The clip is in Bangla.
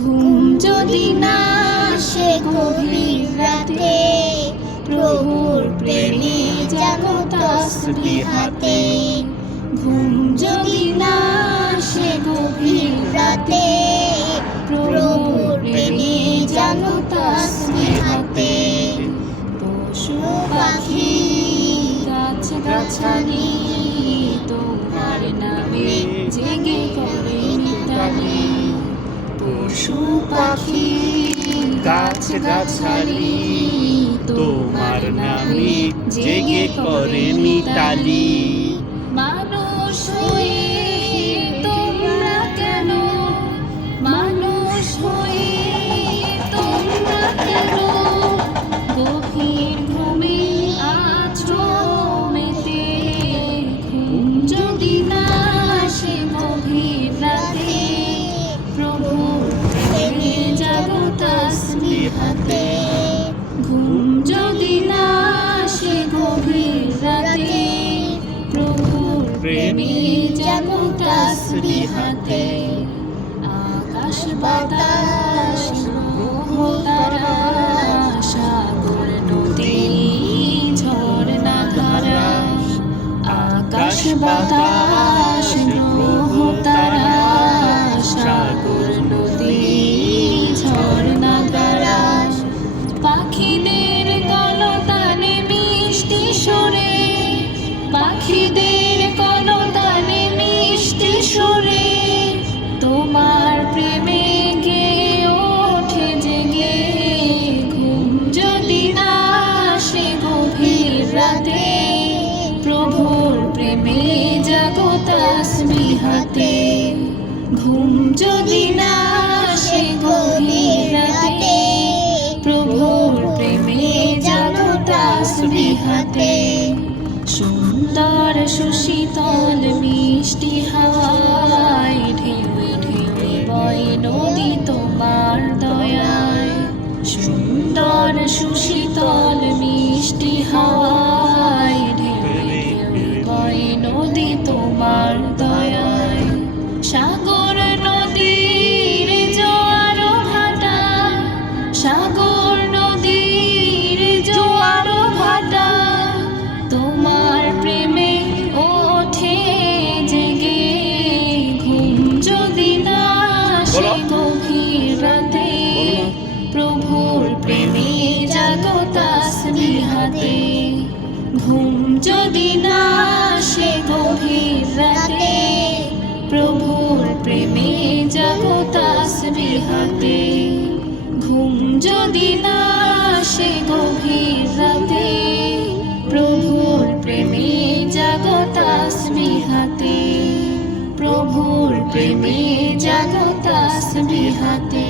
ঘুম যদি না আসে গভীর রাতে, প্রভুর প্রেমে জাগো তাসবিহাতে। ঘুম যদি না আসে গভীর রাতে, প্রভুর প্রেমে জাগো তাসবিহাতে। পশু পাখি গাছ গাছালি তোমার নামে জেগে করে মিতালি। পশু পাখি গাছ গাছালি তোমার নামে জেগে করে মিতালি। মানুষ হয়ে তোমরা কেন, মানুষ হয়ে তোমরা কেন গভীর ঘুমে আছো মেতে। ঘুম যদি না আসে গভীর রাতে, প্রভুর প্রেমে জাগো তাসবিহাতে। ঘুম যদি না আসে গভীর রাতে, প্রভুর প্রেমে জাগো তাসবিহাতে। আকাশ বাতাস গ্রহ তারা, সাগর নদী ঝর্ণা ধারা। আকাশ বাতাস গ্রহ তারা, সাগর নদী ঝর্ণা ধারা। পাখিদের কলতানে মিষ্টি সুরে, পাখিদের কলতানে মিষ্টি সুরে তোমার প্রেমে গেয়ে ওঠে জেগে। ঘুম যদি না আসে গভীর রাতে, প্রভুর প্রেমে জাগো তাসবিহাতে। ঘুম যদি না আসে গভীর রাতে, প্রভুর প্রেমে জাগো তাসবিহাতে। সুন্দর সুশীতল মিষ্টি হাওয়ায় ঢেউয়ে ঢেউয়ে বয় নদী তোমার দয়ায়। সুন্দর সুশীতল মিষ্টি হাওয়ায় ঢেউয়ে ঢেউয়ে বয় নদী তোমার দয়ায়। সাগর নদীর জোয়ার ভাটা, সাগর নদীর জোয়ার ভাটা তোমার প্রেমে ওঠে জেগে। ঘুম যদি না আসে গভীর রাতে, প্রভুর প্রেমে জাগো তাসবিহাতে। ঘুম যদি না আসে গভীর রাতে, প্রভুর প্রেমে জাগো তাসবিহাতে। ঘুম যদি না আসে গভীর রাতে, প্রভুর প্রেমে জাগো তাসবিহাতে। প্রভুর প্রেমে জাগো তাসবিহাতে।